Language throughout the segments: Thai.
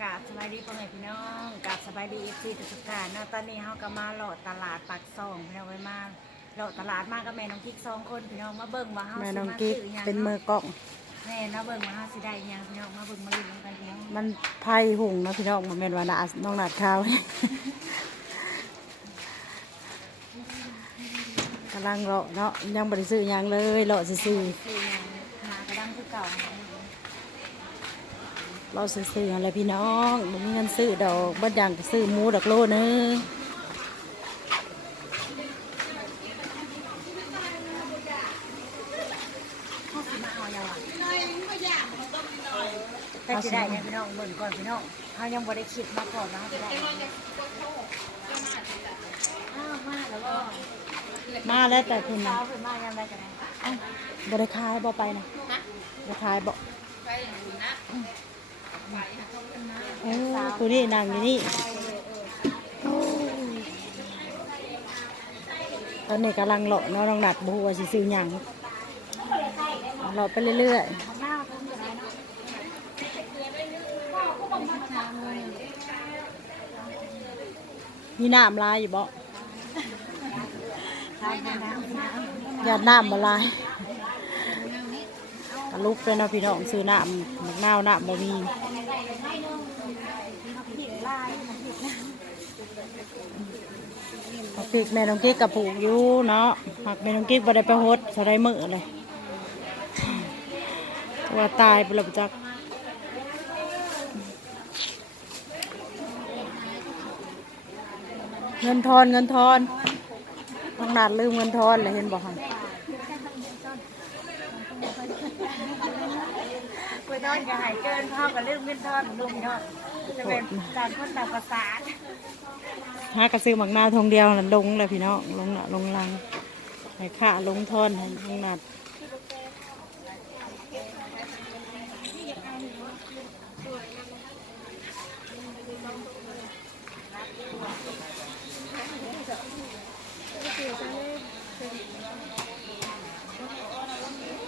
กราบสบายดีพ่อแม่พี่น้องกราบสบายดีเอฟซีทุกท่านเนาะตอนนี้เฮาก็มาเลาะตลาดปากซองพี่น้องไว้มาเลาะตลาดมากับแม่น้องกิ๊กสองคนพี่น้องมาเบิ่งว่าเฮาแม่สิน้องมากิ๊กซื้อหยังเป็นมือกล้อง แม่เนาะเบิ่งว่าเฮาสิได้หยังพี่น้องมาเบิ่งมาลุ้นกันพี่น้องมันไผ่หุงเนาะพี่น้องมันเป็นวานาน้องหนาดข้าวกำลังเลาะเนาะยังบริซื้อหยังเลยเลาะซื่อซื้อหยังหากระดังคือเก่าๆ เลาะซื่อๆอะไรพี่น้องมันมีเงินซื้อดอกบัดอย่างก็ซื้อหมูดอกโลนึงเฮาสิมาเอาหยังวะแต่สิได้หยังพี่น้องเบิ่งก่อนพี่น้องเฮายังบ่ได้คิดมาก่อนว่าเฮาสิได้หยังอ้าวมาแล้วก็มาแล้วแต่คุณเช้านะเพิ่นมายังได้กันนะบริขายบ่ไปนะบริขายบ่เออกูนี่นา งอยู่นี่โอ้ยตอนนี้กำลังเลาะเนาะน้องหนัดบฮูว่าสิซื้อหยังเลาะไปเรื่อยๆมีน้ำลายอยู่บ่อย่าน้ำมาลายกระลุกเลยนะพี่น้องซื้อน้ำมักนาวน้ำบ่มี ปีกแม่น้องกิ๊กกับปลูกอยู่เนาะหักแม่น้องกิ๊กบ่ได้ไปฮดสไลด์มือเลยว่าตายไปแล้วจักเงินทอนเงินทอนต้องหนาดลืมเงินทอนเลยเห็นบอกค่ะ ไปทอดก็หายเกินพ่อก็ลืมเงินทอดลุงเนาะจะเป็นการคนตามภาษาหากระซื้อหมักนาทงเดียวนั่นลงเลยพี่น้องลงละลงลังให้ค่าลงทอนให้น้องหนาดนี่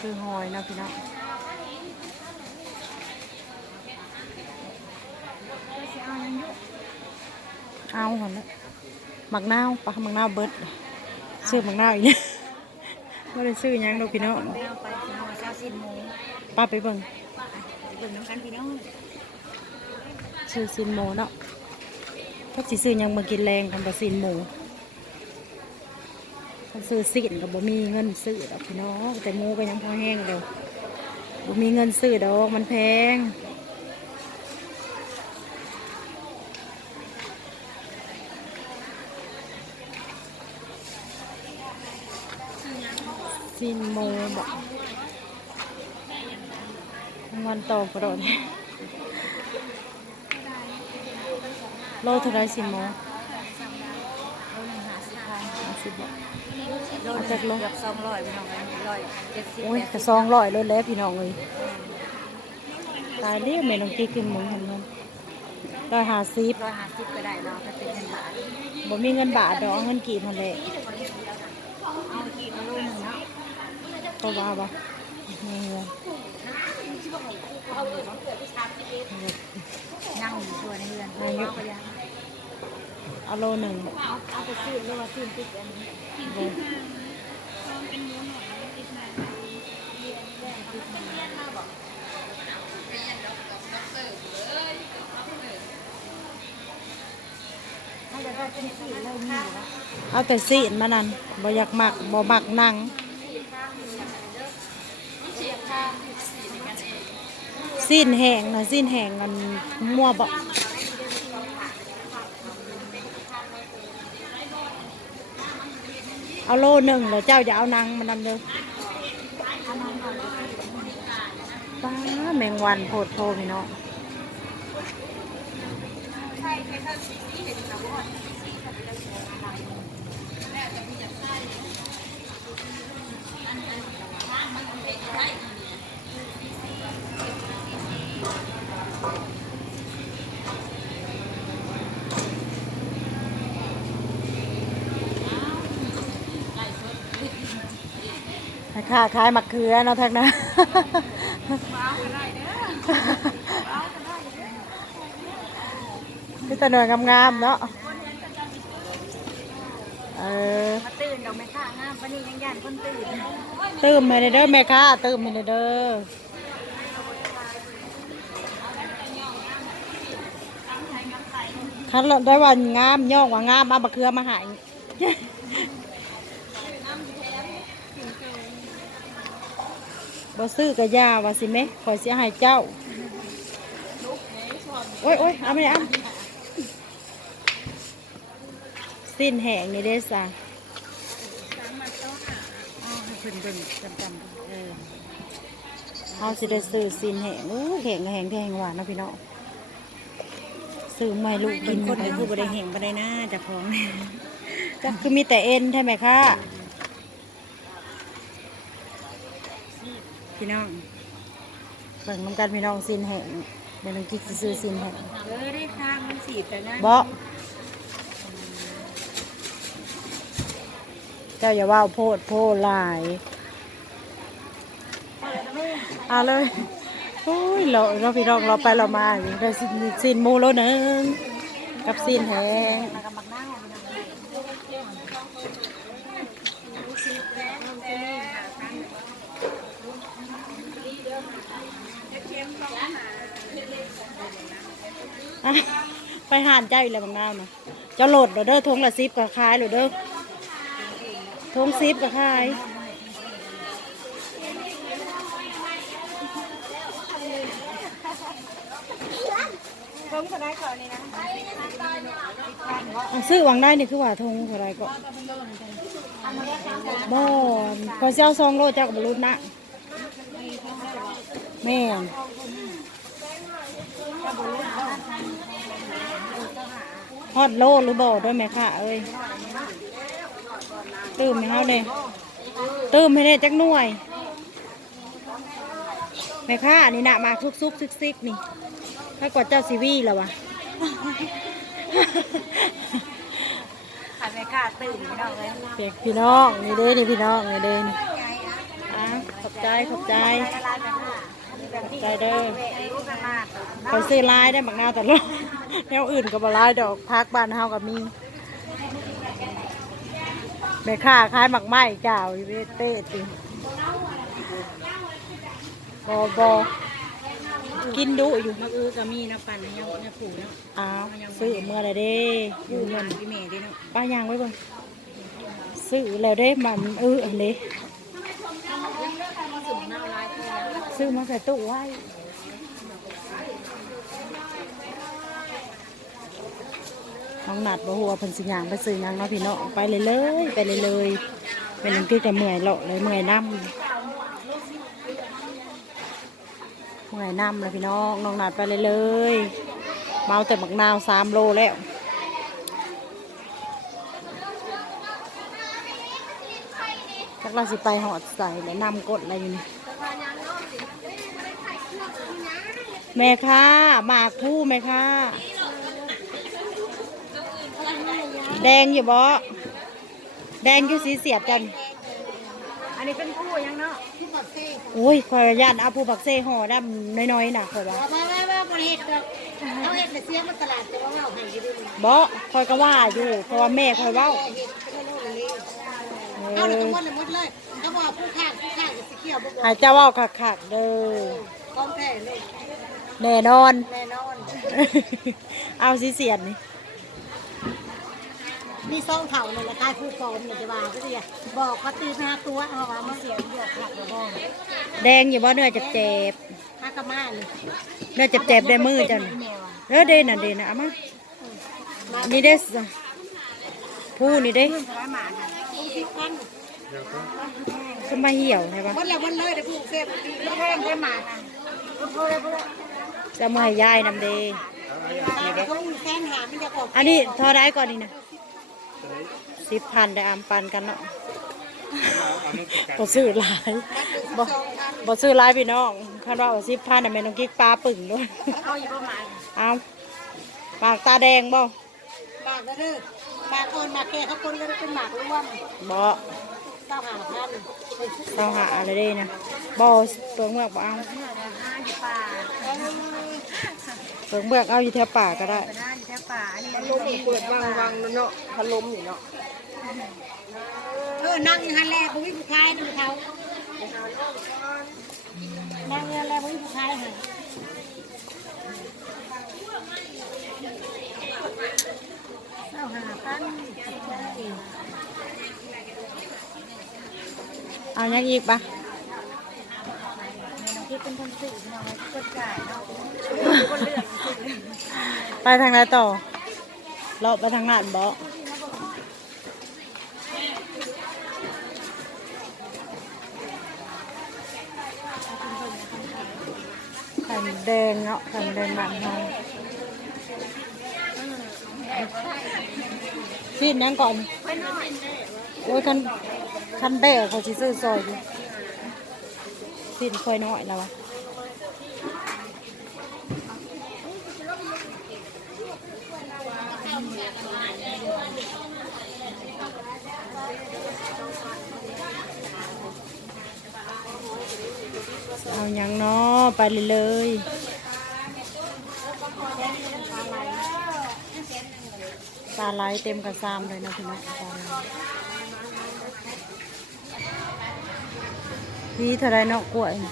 คือหอยนะพี่น้องเอาหันละหมักนาวปลาหมักนาวเบิดซื้อหมักนาวอีกแล้วไม่ได้ซื้อยังดอกพี่น้องป้าไปเบิ่งเบิ่งน้ำกันพี่น้องซื้อซินหมูเนาะ ก็สิซื้อยังมากินแรงทำบะซินหมูถ้าซื้อสินกับบ่มีเงินซื้อดอกพี่น้องแต่หมูก็ยังพอแห้งเดียวบ่มีเงินซื้อดอกมันแพงซินหมูบอกงินโตกระโดด โลเท่าไรซินหมูโลหนึ่งห้าสิบพันห้าสิบบาทโลหนึ่งเกือบสองร้อยพี่น้องนะร้อยเจ็ดสิบโอ้ยแปดกระสิบซองร้อยเลยแล้วพี่น้องเลยตายเรียกแม่น้องกี้กินหมูหันมันร้อยห้าสิบร้อยห้าสิบก็ได้เนาะถ้าเป็นเงินบาทบ่มีเงินบาทดอกเอาเงินกีบมันเลยเอากี่มาโลหนึ่งเนาะก็ว่าบ่เงี้ นั่งอยู่ตัวในเรือนเอาไปยังเอาโลหนึ่งเอาเอาไปซื้อหรือว่าซื้อติ๊กอันนี้บ่ถ้าจะได้เป็นเลยมีอนแล้วเอาแต่ซีนมานั่นบ่อยากมักบ่มักนั่งซีนแห้งนะซีนแห้งกันมั่วบ่เอาโลหนึ่งแล้วเจ้าจะเอานัง มันนำเด้อป้าแมงวันโพดโพพี่น้องให้ ค่าขายมะเขือเนาะท็กนะพี่ตะหน่วยงามๆเนาะเออตื่นดอกไม้ค่ะงามปนี้ยังยันคนตื่นตื้มให้เด้อแม่ค้าตื้มให้เด้อคันได้วันงามย่องว่างามเอามะเขือมาหาย บ่ซื้อกะยาว่าสิแม่ขอยสิให้เจ้า โอ้ยโอ้ยเอาไม่ได้เอาสิ้นแห้งนี่เด้อซ่าอ๋อให้เพิ่นเบิ่งจำจำๆเออเขาสิได้ซื้อซีนแห้งอู้แห้งก็แห้งแห้งหวานนะพี่น้องซื้อไม่ลูกกิกินนคนไปก็คือบ่ได้แห้งบ่ได้หน้าเจากของก็คือมีแต่เอ็นใช่ไหมคะ พี่น้องเบิ่งน้ำกันพี่น้องซีนแห้งเดี๋ยวน้องกิ๊กสิซื้อซีนแห้งเออได้ทางมันสีดแต่นะบ่เจ้าอย่าว่าโพดโพดหลายเอาเลยโอ้ยเราเราพี่น้องเราไปเรามาอยู่ได้ซีนซีนหมูแล้วหนึ่งกับซีนแห้ง ไปหานเจ้าอีกแล้วบางนาวนะเจ้าโหลดเด้อเด้อทงละซิบกับคายเลยเด้อทงซิบกับคายเพิ่งสไลด์ก่อนนี่นะอะซื้อหวังได้นี่คือว่าทงเท่าไรก็บ่พอเจ้าซองโลเจ้ากับบรุษนะแม่น ฮอดโลหรือบ่ด้วยไหมค่ะ เอ้ยตื้มให้เฮาเด้ตื้มให้ได้จักหน่วยแม่ค่ะนี่นะมาซุกซุกซิกซิกนี่ ถ้ากว่าเจ้าซีวีแล้ววะขายไม่กล้าตื่นพี่น้องเลยเปียกพี่น้องนี่เด้นี่พี่น้องนี่เด้นี่อะขอบใจขอบใจ ละลายแบบนี้แบบที่ใจเด้อรู้กันมากคอยซื้อลายได้บักนาวแต่ละแนวอื่นก็บ่ลายดอกพักบ้านเฮากับมีแม่ค้าขายหมักไม้เจ้าอยู่เวเต้ติบอบกินดุอยู่มักอื้อก็มีน้ำปั่นยังยังผูเนาะอ้าวซื้อเมื่อไรเด้ออยู่ยู่เงิเงินนพี่เมย์ด้วยเนาะป้ายางไว้เบ่งซื้อแล้วเด้มันเอออันนี้ ซื้อมาใส่ตู้ไว้น้องหนัดบ่หัวเพิ่นสิยางไปซื้อยังเนาะพี่เนาะไปเลยเลยไปเลยเลยเป็นนังคือกับเมื่อยเลาะเลยเมื่อยน้ำเมื่อยน้ำเลยพี่น้องน้องหนัดไปเลยเลยเมาแต่บักนาวสามโลแล้วจักเราสิไปหอดใส่แล้วนำกดอะไรอยู่นี่ แม่ค่ะหมากผู้แม่ค่ะ แดงอยู่บ่แดงอยู่สีเสียดจันอันนี้เป็นผู้ยังเนาะโอ้ยคอยย่านเอาผู้บักเซ่ห่อดำน้อยๆน่ะคอยว่าว่าว่าว่าบริเฮ็ดดอกเอาเฮ็ดแต่เสียมันตลาดแต่ว่าเอาให้อยู่ดีมันบ่คอยก็ว่าอยู่เพราะว่าแม่คอยเว้าเฮ็ดเป็นโลกเลยเอเอาเลยอทั้งหมดเลยหมดเลยถ้าว่าผู้ข้างผู้ข้างก็สิเกี่ยวบ่บ่ใหายเจ้าเว้าคักๆเด้อของแท้เลย แน่นอน แน่นอนเอาสีเสียดนี่มีซองเฒ่านี่ละกายผู้ปลอมนี่จะว่าก็สิบอกเขาตีไปหาตัวเอาว่ามาเสียบวกหักแล้วบ่แดงอยู่บ่เนื้อเจ็บหากะมานี่ๆเนื้อเจ็บๆได้มือจันเออเด้น่ะเด้น่ะเอามานี่เด้สผู้นี่เด้สไลด์หมาค่ะสิพันขึ้นมาเหี่ยวใช่ปะหมดแล้วหมดเลยได้ผู้เสพลูกแพงได้หมาค่ะลูกเพิ่มเพิ่ม จะมาให้ยายนำเด้เขาแสนหามันจะออกอันนี้เทอได้ก่อนนี่นะสิบพันได้อามปันกันเนาะบ่ซื้อหลายบ่บ่ซื้อหลายพี่น้องคันว่าสิบพันน่ะแม่น้องกิ๊กปลาปึ่งด้วยเอาอยู่ประมาณเอาปากตาแดงบ่หมากก็เด้อหมากอ่อนหมากแก่เขาคนก็เป็นหมากรวมบ่เศร้าหาพันเราหาอะไรได้นะบอเปลือกเมือกบ่เอา เมื่อเนี่ยห้าอยู่ป่าเปลือกเมือกเอาอยู่แถวป่าก็ได้ไปห้าอยู่แถวป่าอันนี้พัดลมเปิดวางวางเนาะพัดลมอยู่เนาะเออนั่งอยู่หันแหละบ่มีผู้ชายดูเขานั่งอยู่หันแหละบ่มีผู้ชายหันเศร้าหาพันเอายังอีกปะ แม่เป็นคนสื่อพี่น้องไว้คนจ่ายเนาะคนเลือกสื่อไปทางไหนต่อ เราไปทางนั้นบ่ไข่แดงเนาะไข่แดงบ้านเราพี่นั่งก่อน โอ้ยคันคันเด้อเขาสิซื้อซอยอยู่ สิ้นค่อยน้อยแล้วะเอาหยังเนาะไปเลยเลยปลาไหลเต็มกระซามเลยนะพี่น้อง ปลาไหลพี่เท่าไรเนาะกล้วยน่